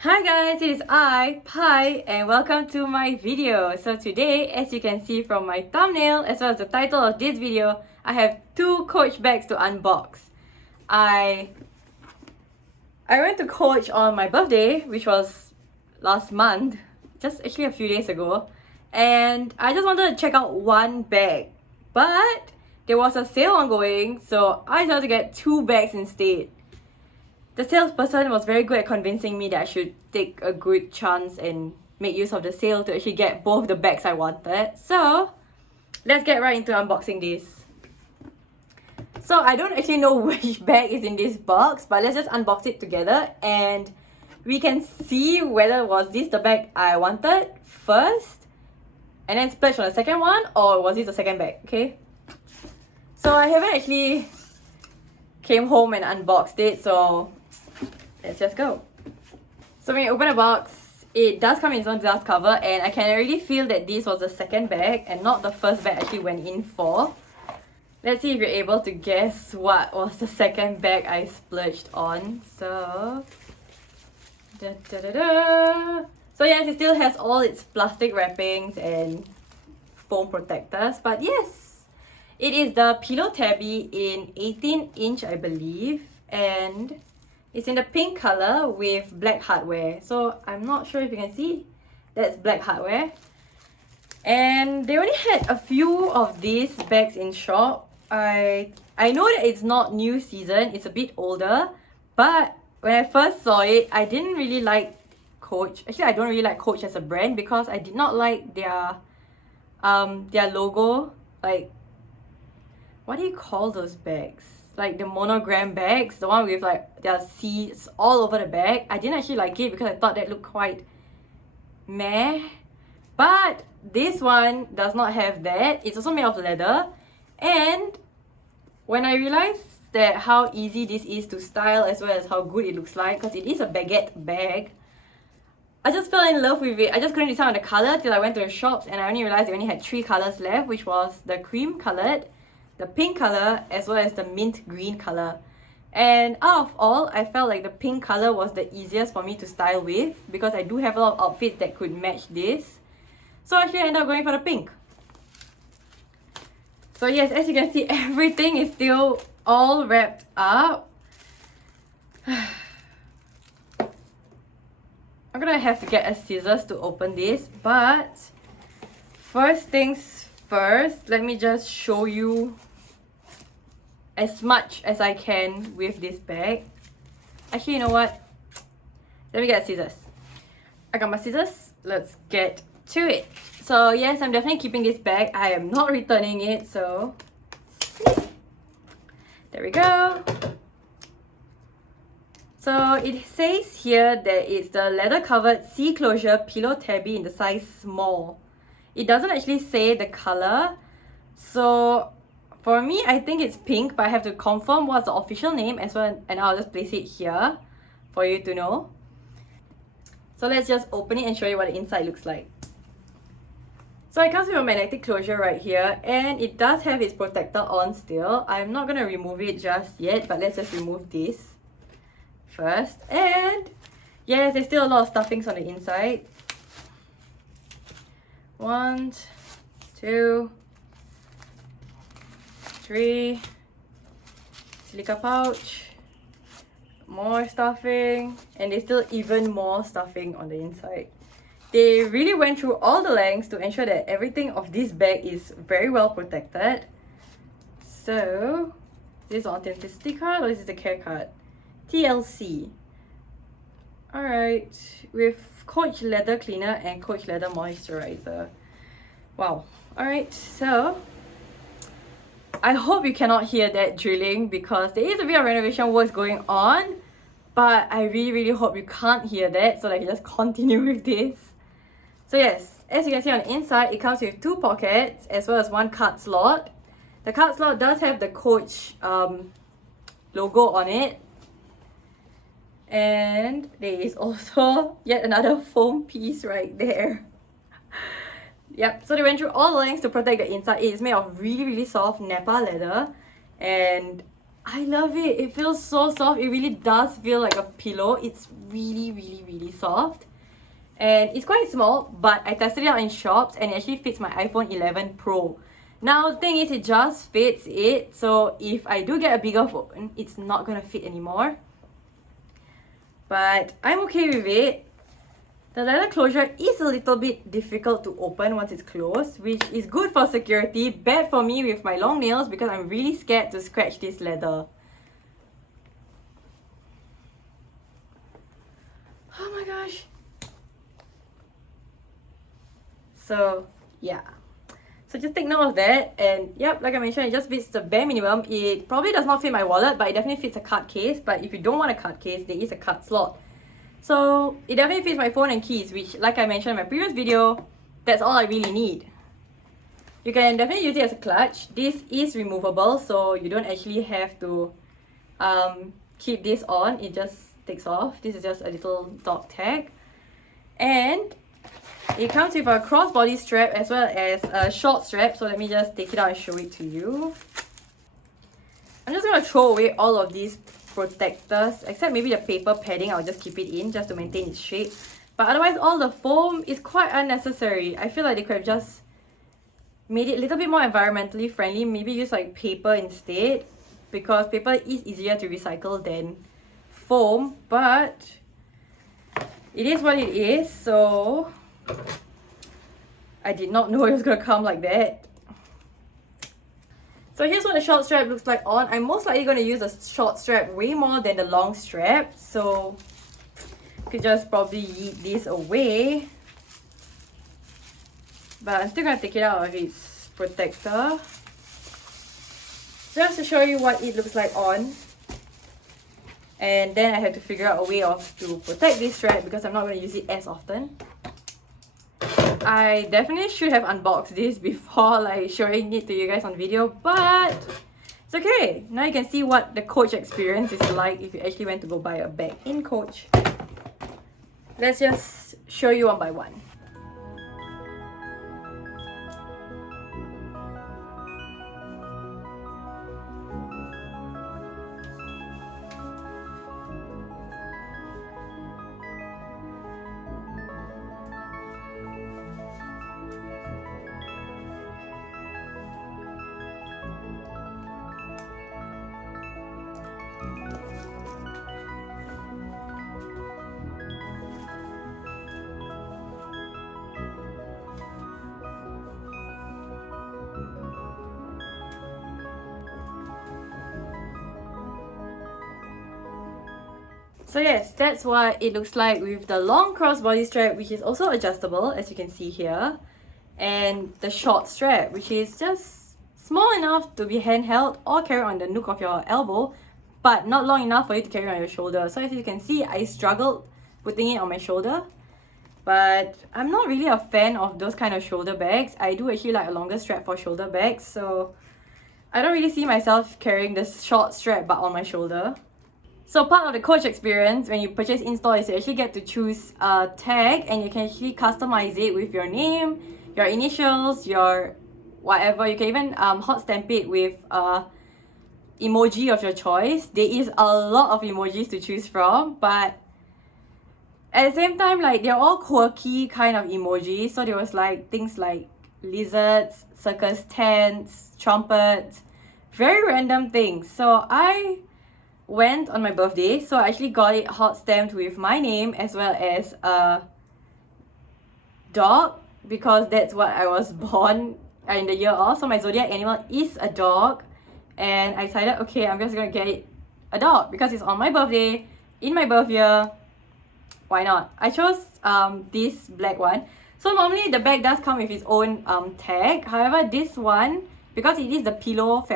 Hi guys, it is I, Pi, and welcome to my video. So today, as you can see from my thumbnail as well as the title of this video, I have two Coach bags to unbox. I went to Coach on my birthday, which was last month, just actually a few days ago, and I just wanted to check out one bag, but there was a sale ongoing, so I decided to get two bags instead. The salesperson was very good at convincing me that I should take a good chance and make use of the sale to actually get both the bags I wanted. So let's get right into unboxing this. So I don't actually know which bag is in this box, but let's just unbox it together and we can see whether was this the bag I wanted first and then splurge on the second one, or was this the second bag, okay? So I haven't actually came home and unboxed it, so let's just go. So when you open the box, it does come in its own glass cover, and I can already feel that this was the second bag and not the first bag I actually went in for. Let's see if you're able to guess what was the second bag I splurged on. So So yes, it still has all its plastic wrappings and foam protectors, but yes, it is the Pillow Tabby in 18-inch, I believe, and it's in the pink color with black hardware. So I'm not sure if you can see, that's black hardware. And they only had a few of these bags in shop. I know that it's not new season, it's a bit older, but when I first saw it, I didn't really like Coach. Actually, I don't really like Coach as a brand because I did not like their logo. Like, what do you call those bags? Like the monogram bags, the one with like their seeds all over the bag. I didn't actually like it because I thought that looked quite meh. But this one does not have that. It's also made of leather. And when I realized that how easy this is to style as well as how good it looks like, because it is a baguette bag, I just fell in love with it. I just couldn't decide on the color till I went to the shops and I only realized they only had 3 colors left, which was the cream colored, the pink color, as well as the mint green color. And out of all, I felt like the pink color was the easiest for me to style with because I do have a lot of outfits that could match this. So actually I ended up going for the pink. So yes, as you can see, everything is still all wrapped up. I'm gonna have to get a scissors to open this, but first things first, let me just show you as much as I can with this bag. Actually, you know what? Let me get scissors. I got my scissors. Let's get to it. So yes, I'm definitely keeping this bag. I am not returning it, so there we go. So it says here that it's the leather covered C-closure Pillow Tabby in the size small. It doesn't actually say the color, so for me, I think it's pink, but I have to confirm what's the official name as well, and I'll just place it here for you to know. So let's just open it and show you what the inside looks like. So it comes with a magnetic closure right here, and it does have its protector on still. I'm not going to remove it just yet, but let's just remove this first. And yes, there's still a lot of stuffings on the inside. 1, 2, 3, silica pouch, more stuffing, and there's still even more stuffing on the inside. They really went through all the lengths to ensure that everything of this bag is very well protected. So, this is the authenticity card, or this is the care card? TLC. Alright, with Coach Leather Cleaner and Coach Leather Moisturizer. Wow. Alright, so I hope you cannot hear that drilling because there is a bit of renovation works going on, but I really hope you can't hear that so that I can just continue with this. So yes, as you can see on the inside, it comes with 2 pockets as well as 1 card slot. The card slot does have the Coach logo on it. And there is also yet another foam piece right there. Yep, so they went through all the lengths to protect the inside. It is made of really soft Napa leather, and I love it. It feels so soft. It really does feel like a pillow. It's really soft. And it's quite small, but I tested it out in shops and it actually fits my iPhone 11 Pro. Now, the thing is, it just fits it. So if I do get a bigger phone, it's not gonna fit anymore. But I'm okay with it. The leather closure is a little bit difficult to open once it's closed, which is good for security, bad for me with my long nails because I'm really scared to scratch this leather. Oh my gosh. So, yeah. So just take note of that, and yep, like I mentioned, it just fits the bare minimum. It probably does not fit my wallet, but it definitely fits a card case. But if you don't want a card case, there is a card slot. So it definitely fits my phone and keys, which, like I mentioned in my previous video, that's all I really need. You can definitely use it as a clutch. This is removable, so you don't actually have to keep this on. It just takes off. This is just a little dog tag. And it comes with a crossbody strap as well as a short strap. So let me just take it out and show it to you. I'm just going to throw away all of these protectors, except maybe the paper padding. I'll just keep it in just to maintain its shape. But otherwise, all the foam is quite unnecessary. I feel like they could have just made it a little bit more environmentally friendly. Maybe use like paper instead, because paper is easier to recycle than foam. But it is what it is. So I did not know it was going to come like that. So here's what the short strap looks like on. I'm most likely going to use the short strap way more than the long strap. So I could just probably yeet this away. But I'm still going to take it out of its protector, just to show you what it looks like on. And then I have to figure out a way to protect this strap because I'm not going to use it as often. I definitely should have unboxed this before like showing it to you guys on video, but it's okay. Now you can see what the Coach experience is like if you actually went to go buy a bag in Coach. Let's just show you one by one. So yes, that's what it looks like with the long crossbody strap, which is also adjustable, as you can see here, and the short strap, which is just small enough to be handheld or carry on the nook of your elbow, but not long enough for you to carry on your shoulder. So as you can see, I struggled putting it on my shoulder, but I'm not really a fan of those kind of shoulder bags. I do actually like a longer strap for shoulder bags, so I don't really see myself carrying this short strap but on my shoulder. So part of the Coach experience when you purchase in-store is you actually get to choose a tag, and you can actually customize it with your name, your initials, your whatever. You can even hot stamp it with emoji of your choice. There is a lot of emojis to choose from, but at the same time, like, they're all quirky kind of emojis. So there was like things like lizards, circus tents, trumpets, very random things. So I went on my birthday, so I actually got it hot stamped with my name as well as a dog, because that's what I was born in the year of. So my zodiac animal is a dog, and I decided, okay, I'm just gonna get it a dog because it's on my birthday, in my birth year. Why not? I chose this black one. So normally the bag does come with its own tag. However, this one, because it is the pillow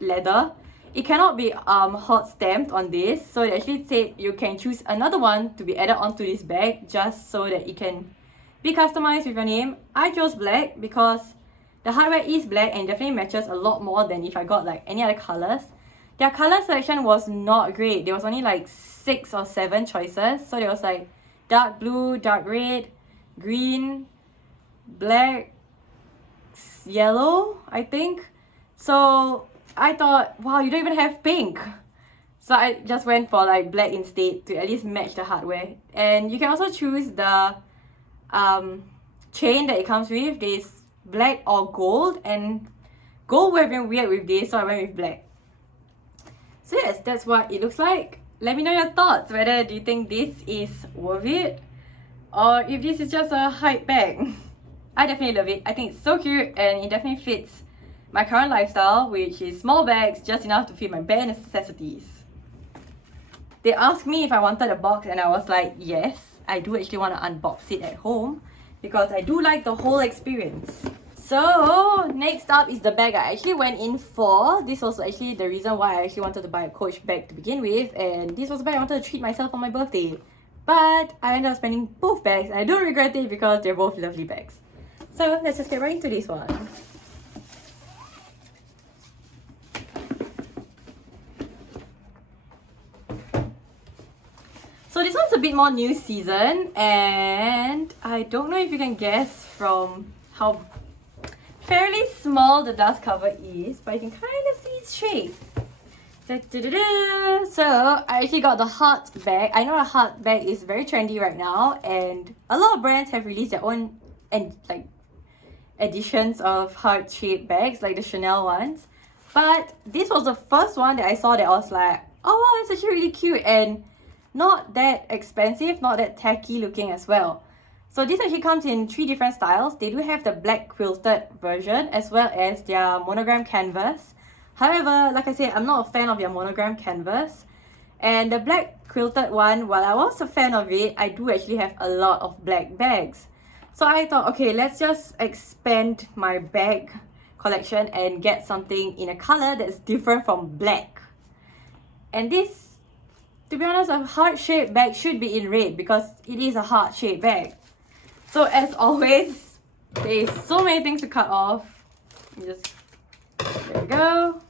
leather, it cannot be hot stamped on this. So they actually said you can choose another one to be added onto this bag just so that it can be customized with your name. I chose black because the hardware is black and definitely matches a lot more than if I got like any other colors. Their color selection was not great. There was only like 6 or 7 choices. So there was like dark blue, dark red, green, black, yellow, I think. So I thought, wow, you don't even have pink. So I just went for like black instead to at least match the hardware. And you can also choose the chain that it comes with. There's black or gold, and gold would have been weird with this, so I went with black. So yes, that's what it looks like. Let me know your thoughts, whether do you think this is worth it or if this is just a hype bag. I definitely love it. I think it's so cute and it definitely fits my current lifestyle, which is small bags, just enough to fit my bare necessities. They asked me if I wanted a box and I was like, yes, I do actually want to unbox it at home because I do like the whole experience. So next up is the bag I actually went in for. This was actually the reason why I actually wanted to buy a Coach bag to begin with, and this was the bag I wanted to treat myself on my birthday. But I ended up spending both bags and I don't regret it because they're both lovely bags. So let's just get right into this one. So this one's a bit more new season, and I don't know if you can guess from how fairly small the dust cover is, but you can kind of see its shape. So I actually got the heart bag. I know a heart bag is very trendy right now, and a lot of brands have released their own editions of heart-shaped bags, like the Chanel ones. But this was the first one that I saw that I was like, oh wow, it's actually really cute and not that expensive, not that tacky looking as well. So this actually comes in 3 different styles. They do have the black quilted version as well as their monogram canvas. However, like I said, I'm not a fan of their monogram canvas. And the black quilted one, while I was a fan of it, I do actually have a lot of black bags. So I thought, okay, let's just expand my bag collection and get something in a color that's different from black. And this, to be honest, a heart-shaped bag should be in red because it is a heart-shaped bag. So as always, there's so many things to cut off. There we go.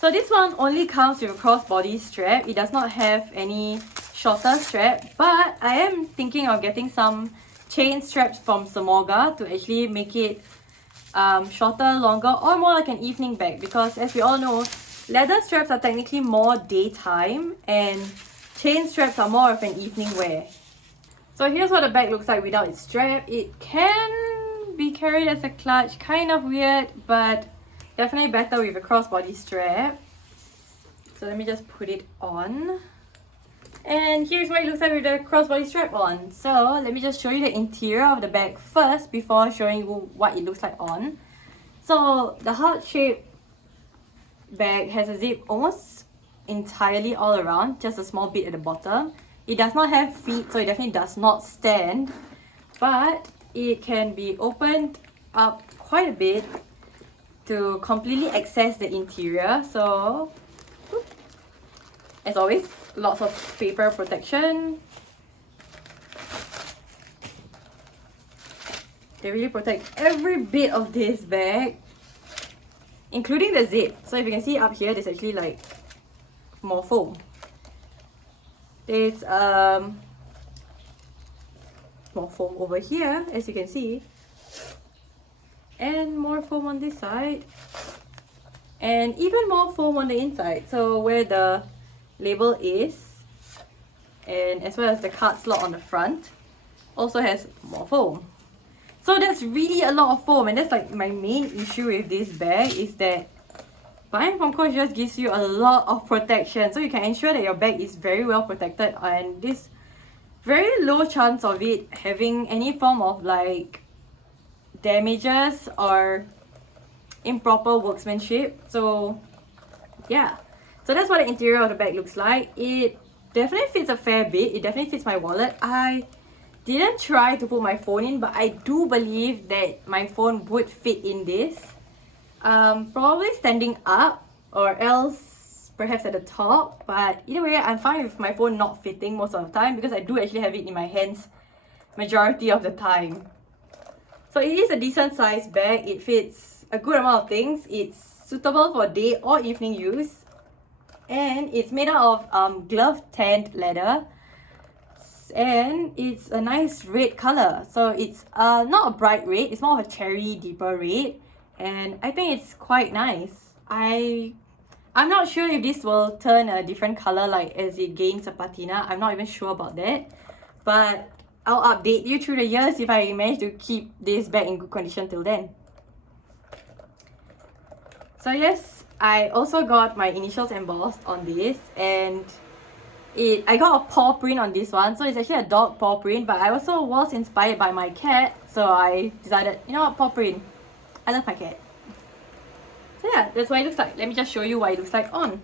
So this one only comes with a crossbody strap. It does not have any shorter strap, but I am thinking of getting some chain straps from Samoga to actually make it shorter, longer, or more like an evening bag, because as we all know, leather straps are technically more daytime and chain straps are more of an evening wear. So here's what the bag looks like without its strap. It can be carried as a clutch, kind of weird, but definitely better with a crossbody strap. So let me just put it on. And here's what it looks like with the crossbody strap on. So let me just show you the interior of the bag first before showing you what it looks like on. So the heart-shaped bag has a zip almost entirely all around, just a small bit at the bottom. It does not have feet, so it definitely does not stand, but it can be opened up quite a bit to completely access the interior. So as always, lots of paper protection. They really protect every bit of this bag, including the zip. So if you can see up here, there's actually like more foam. There's more foam over here, as you can see, and more foam on this side, and even more foam on the inside. So where the label is, and as well as the card slot on the front, also has more foam. So that's really a lot of foam, and that's like my main issue with this bag, is that buying from Coach just gives you a lot of protection, so you can ensure that your bag is very well protected, and this very low chance of it having any form of like damages or improper workmanship. So yeah, so that's what the interior of the bag looks like. It definitely fits a fair bit. It definitely fits my wallet. I didn't try to put my phone in, but I do believe that my phone would fit in this. Probably standing up or else perhaps at the top, but either way I'm fine with my phone not fitting most of the time because I do actually have it in my hands majority of the time. So it is a decent sized bag. It fits a good amount of things. It's suitable for day or evening use, and it's made out of glove tanned leather, and it's a nice red color. So it's not a bright red, it's more of a cherry deeper red, and I think it's quite nice. I'm not sure if this will turn a different color like as it gains a patina. I'm not even sure about that. But I'll update you through the years if I manage to keep this bag in good condition till then. So yes, I also got my initials embossed on this, and I got a paw print on this one. So it's actually a dog paw print, but I also was inspired by my cat. So I decided, you know what, paw print. I love my cat. So yeah, that's what it looks like. Let me just show you what it looks like on.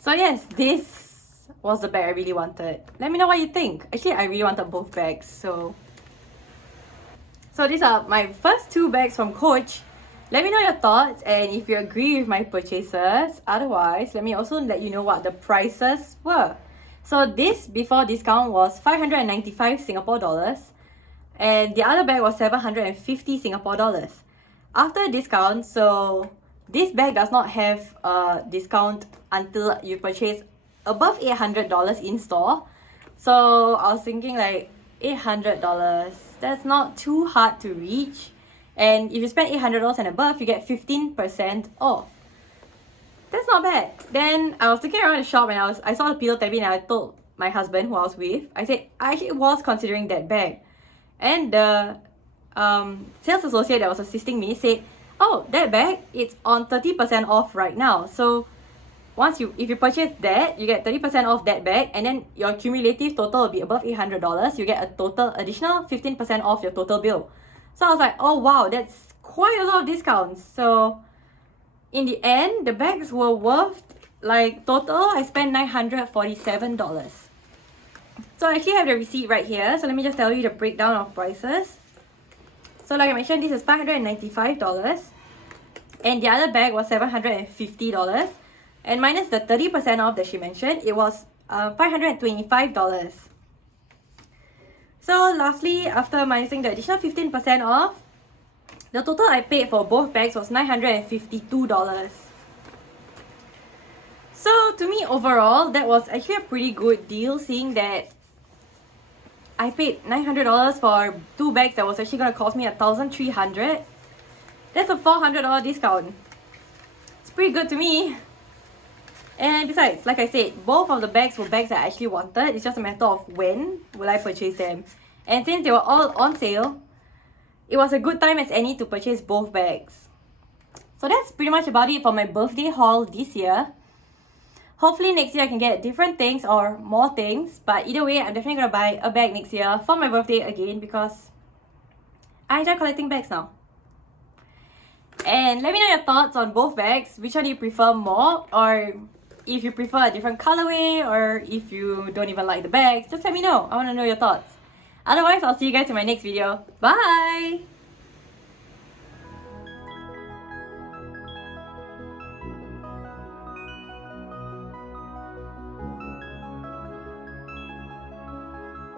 So yes, this was the bag I really wanted. Let me know what you think. Actually, I really wanted both bags. So these are my first two bags from Coach. Let me know your thoughts and if you agree with my purchases. Otherwise, let me also let you know what the prices were. So this before discount was 595 Singapore dollars, and the other bag was 750 Singapore dollars. After discount, so this bag does not have a discount until you purchase above $800 in store. So I was thinking like $800, that's not too hard to reach. And if you spend $800 and above, you get 15% off. That's not bad. Then I was looking around the shop and I saw the pillow Tabby, and I told my husband who I was with, I said, I actually was considering that bag. And the sales associate that was assisting me said, oh, that bag, it's on 30% off right now. So if you purchase that, you get 30% off that bag, and then your cumulative total will be above $800. You get a total additional 15% off your total bill. So I was like, oh wow, that's quite a lot of discounts. So in the end, the bags were worth, like total, I spent $947. So I actually have the receipt right here. So let me just tell you the breakdown of prices. So like I mentioned, this is $595. And the other bag was $750. And minus the 30% off that she mentioned, it was $525. So lastly, after minusing the additional 15% off, the total I paid for both bags was $952. So to me overall, that was actually a pretty good deal, seeing that I paid $900 for two bags that was actually going to cost me $1,300. That's a $400 discount. It's pretty good to me. And besides, like I said, both of the bags were bags I actually wanted. It's just a matter of when will I purchase them. And since they were all on sale, it was a good time as any to purchase both bags. So that's pretty much about it for my birthday haul this year. Hopefully next year I can get different things or more things. But either way, I'm definitely going to buy a bag next year for my birthday again, because I enjoy collecting bags now. And let me know your thoughts on both bags. Which one do you prefer more? Or if you prefer a different colorway, or if you don't even like the bags, just let me know. I want to know your thoughts. Otherwise, I'll see you guys in my next video. Bye!